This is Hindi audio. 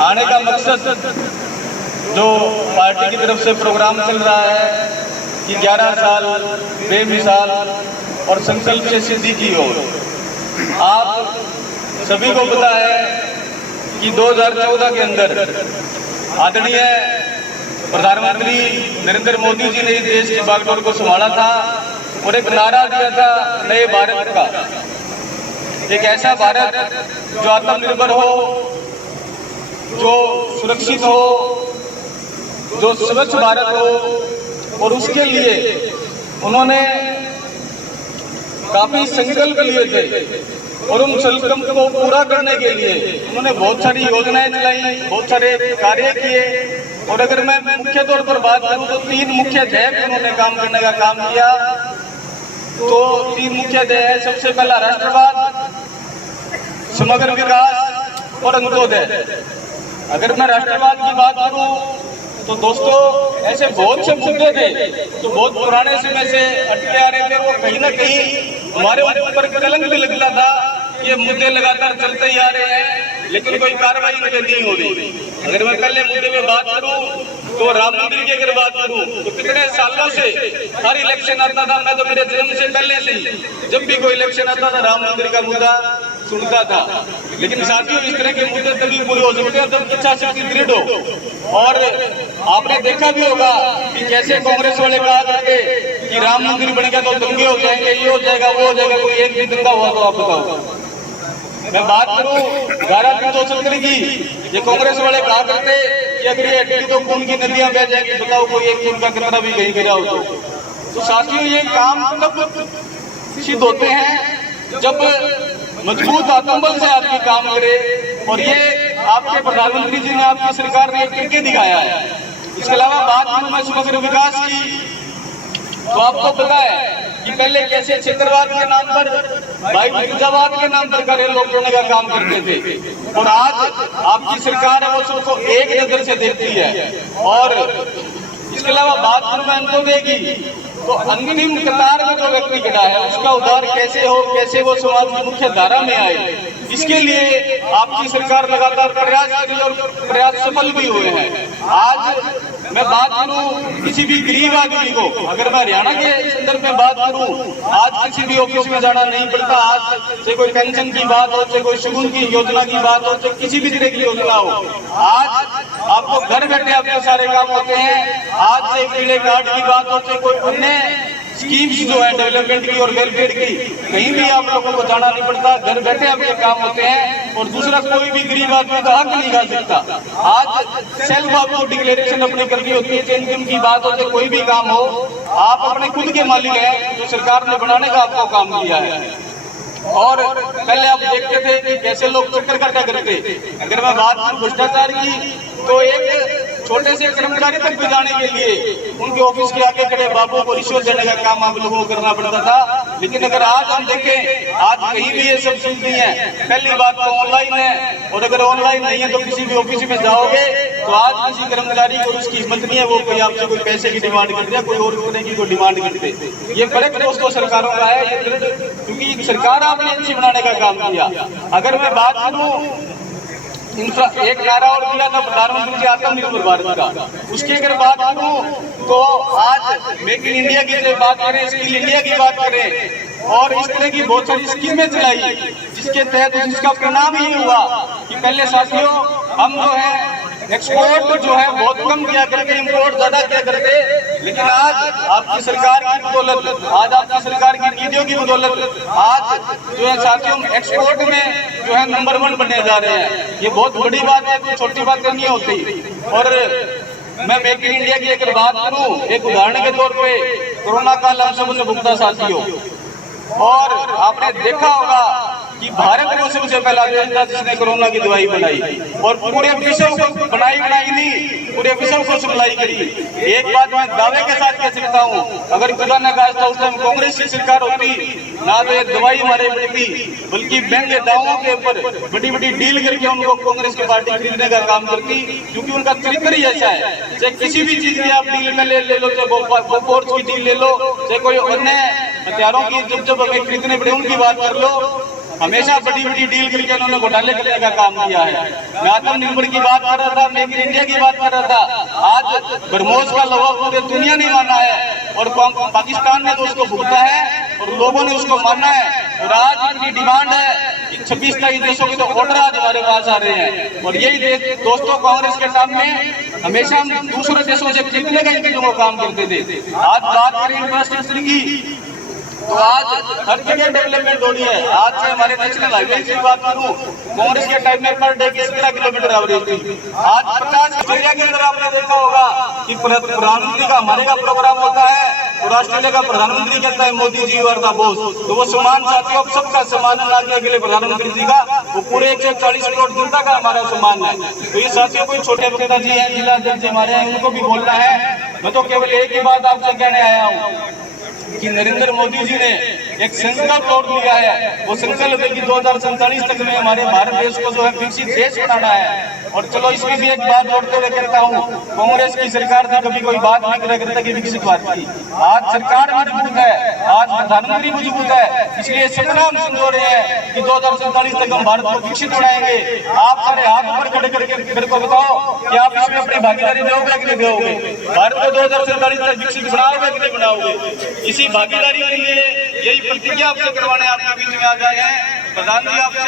आने का मकसद जो पार्टी की तरफ से प्रोग्राम चल रहा है कि 11 साल बेमिसाल और संकल्प से सिद्धि की हो। आप सभी को पता है कि 2014 के अंदर आदरणीय प्रधानमंत्री नरेंद्र मोदी जी ने इस देश की बागडोर को संभाला था और एक नारा दिया था नए भारत का, एक ऐसा भारत जो आत्मनिर्भर हो, जो सुरक्षित हो, जो स्वच्छ भारत हो। और उसके लिए उन्होंने काफी संकल्प लिए थे और उन संकल्प को पूरा करने के लिए उन्होंने बहुत सारी योजनाएं चलाई, बहुत सारे कार्य किए। और अगर मैं मुख्य तौर पर बात करूं तो 3 मुख्य ध्येय पे उन्होंने काम करने का काम किया। तो 3 मुख्य ध्येय है। सबसे पहला राष्ट्रवाद, समग्र विकास और अंत्योदय। अगर मैं राष्ट्रवाद की बात करूं तो दोस्तों ऐसे बहुत से मुद्दे थे जो बहुत पुराने समय से अटके आ रहे थे, वो कहीं ना कहीं हमारे ऊपर कलंक भी लगता था। ये मुद्दे लगातार चलते ही आ रहे हैं लेकिन कोई कार्रवाई नहीं हो रही। अगर मैं पहले मुद्दे में बात करूं तो राम मंदिर की अगर बात करूं तो कितने सालों से हर इलेक्शन आता था, मैं तो मेरे जन्म से पहले से जब भी कोई इलेक्शन आता था राम मंदिर का मुद्दा सुनता था। लेकिन साथियों इस तरह के मुद्दे तभी पूरे हो सकते हैं जब इच्छा शक्ति दृढ़ हो। और आपने देखा भी होगा कि कैसे कांग्रेस वाले कहा करते कि राम मंदिर बनेगा तो दंगे हो जाएंगे, ये हो जाएगा, वो हो जाएगा, कोई एक भी दंगा हुआ तो आप बताओ। मैं बात करूं 11 की, ये कांग्रेस वाले कहा करते कि अगर ये हटेगी तो खून की नदियां बह जाएंगी, बताओ कोई एक खून का कितना भी कहीं गिरा हो तो साथियों ये काम तब सिद्ध होते हैं जब मजबूत आत्मबल से आदमी काम करे। और ये आपके प्रधानमंत्री जी ने, आपकी सरकार ने एक करके दिखाया है। इसके अलावा बात करूं मैं समग्र विकास की तो आपको पता है कि पहले कैसे क्षेत्रवाद के नाम पर, भाई भतीजावाद के नाम पर करे लोग जोड़ने का काम करते थे। और आज आपकी सरकार है वो सबको एक नजर से देखती है। और इसके अलावा बात करूं मैं अंत्योदय की तो अंतिम कतार में जो व्यक्ति खड़ा है उसका उद्धार कैसे हो, कैसे वो समाज की मुख्य धारा में आए, इसके लिए आपकी सरकार लगातार प्रयास कर रही है और प्रयास सफल भी हुए हैं। आज मैं बात करूं किसी भी गरीब आदमी को, अगर मैं हरियाणा के संदर्भ में बात करूं, आज किसी भी ऑफिस में जाना नहीं पड़ता। आज से कोई पेंशन की बात हो, चाहे कोई शगुन की योजना की बात हो, चाहे किसी भी तरह की योजना हो, आज आपको घर बैठे आपके सारे काम होते हैं। आज से पीले कार्ड की बात हो, चाहे कोई अन्य स्कीम्स जो है डेवलपमेंट की और वेलफेयर की, कहीं भी आप लोगों को जाना नहीं पड़ता, घर बैठे आपके काम होते हैं। और दूसरा, कोई भी गरीब आदमी का हक नहीं खा सकता। आज सेल्फ आपको डिक्लेरेशन अपनी करनी होती है, इनकम की बात हो चाहे कोई भी काम हो, आप अपने खुद के मालिक हैं, जो सरकार ने बनाने का आपको काम किया है। और पहले आप देखते थे कि कैसे लोग चक्कर काटा करते। अगर मैं बात करूं भ्रष्टाचार की तो एक छोटे से कर्मचारी तक भी जाने के लिए उनके ऑफिस के आगे खड़े बाबू को रिश्वत देने का काम आप लोगों को करना पड़ता था। लेकिन अगर आज हम देखें, आज कहीं भी ये सब चीज नहीं है। पहली बात तो ऑनलाइन है, और अगर ऑनलाइन नहीं है तो किसी भी ऑफिस में जाओगे तो आज किसी कर्मचारी को उसकी हिम्मत नहीं है वो कोई आपसे कोई पैसे की डिमांड करते हैं, कोई और तरह की कोई डिमांड करते। ये फर्क दोस्तों सरकारों का है, ये क्योंकि सरकार आपने अच्छी बनाने का काम किया। अगर मैं बात करूं एक नारा और दिया था प्रधानमंत्री आत्मनिर्भर भारत का, उसकी अगर बात करूं तो आज मेक इन इंडिया की बात करें, स्किल इंडिया की बात करें, और इस तरह की बहुत सारी स्कीमें चलाई जिसके तहत जिसका परिणाम ये हुआ कि पहले साथियों हम जो है एक्सपोर्ट जो है बहुत कम किया करते, इम्पोर्ट ज्यादा किया करते। लेकिन आज आपकी सरकार की बदौलत, आज आपकी सरकार की नीतियों की बदौलत आज जो है साथियों एक्सपोर्ट में जो है नंबर 1 बनने जा रहे हैं। ये बहुत बड़ी बात है, कोई छोटी बात नहीं होती। और मैं मेक इन इंडिया की अगर बात करूं, एक उदाहरण के तौर पे कोरोना काल हम सब ने भुगता साथियों, और आपने देखा होगा कि भारत में सबसे पहला देश था जिसने कोरोना की दवाई बनाई, और पूरे विश्व को बनाई नहीं, पूरे विश्व को सप्लाई करी। एक बात मैं दावे के साथ कह सकता हूँ, अगर खुदा न खास्ता उस टाइम कांग्रेस की सरकार होती ना तो ये दवाई हमारे पड़ती, बल्कि महंगे दावों के ऊपर बड़ी बड़ी डील करके उनको कांग्रेस की पार्टी खरीदने का काम करती, क्योंकि उनका चरित्र ही ऐसा है। चाहे किसी भी चीज की आप डील में ले लो, चाहे बोफोर्स की डील ले लो, चाहे कोई अन्य हथियारों की जब हमें खरीदने पड़े उनकी बात कर लो, हमेशा बड़ी बड़ी डील करके उन्होंने घोटाले करने का काम किया है। मैं आत्मनिर्भर की बात कर रहा था, मेक इन इंडिया की बात कर रहा था। आज ब्रह्मोस का लोहा पूरे दुनिया ने माना है और पाकिस्तान ने तो उसको भुगता है और लोगों ने उसको माना है। और आज इतनी डिमांड है कि 26 देशों के तो ऑर्डर आज हमारे पास आ रहे हैं। और यही देश दोस्तों, कांग्रेस के सामने हमेशा हम दूसरे देशों से खरीदने का इनके जो काम करते थे। आज बात करें इंफ्रास्ट्रक्चर की तो आज हर जगह डेवलपमेंट हो रही है। आज से हमारे नेशनल हाईवे की बात करूं, कांग्रेस के टाइम में पर डे की 17 किलोमीटर एवरेज थी। आज 50 एरिया के अंदर आपने देखा होगा कि प्रधानमंत्री का हमारे का प्रोग्राम होता है और ऑस्ट्रेलिया का प्रधानमंत्री कहता है मोदी जी और दा बोस, तो वो सम्मान साथियों सबका सम्मान लाने के लिए प्रधानमंत्री जी का वो पूरे 140 करोड़ जनता का हमारा सम्मान है। तो ये साथियों कोई छोटे वक्ता जी हैं, जिला अध्यक्ष हमारे हैं, उनको भी बोलना है। मैं तो केवल एक ही बात आपसे कहने आया हूँ कि नरेंद्र मोदी जी ने एक संकल्प तोड़ लिया है। वो संकल्प है कि 2047 तक में हमारे भारत देश को जो है विकसित देश बनाना है। और चलो इसमें भी एक बात जोड़ते हुए कहता हूँ, कांग्रेस की सरकार थी कभी कोई बात नहीं करा करता कि विकसित भारत की। आज सरकार मजबूत है, आज प्रधानमंत्री मजबूत है, इसलिए सपना हम संजो रहे हैं कि 2047 तक हम भारत को विकसित बनाएंगे। आप सारे हाथ ऊपर खड़े करके मेरे को बताओ कि आप इसमें अपनी भागीदारी दोगे कि नहीं दोगे? भारत को 2047 तक विकसित बनाओगे कि नहीं बनाओगे? इसी भागीदारी के लिए यही प्रतिज्ञा आपसे करवाने आपके बीच में आ गए हैं। प्रधान जी आपसे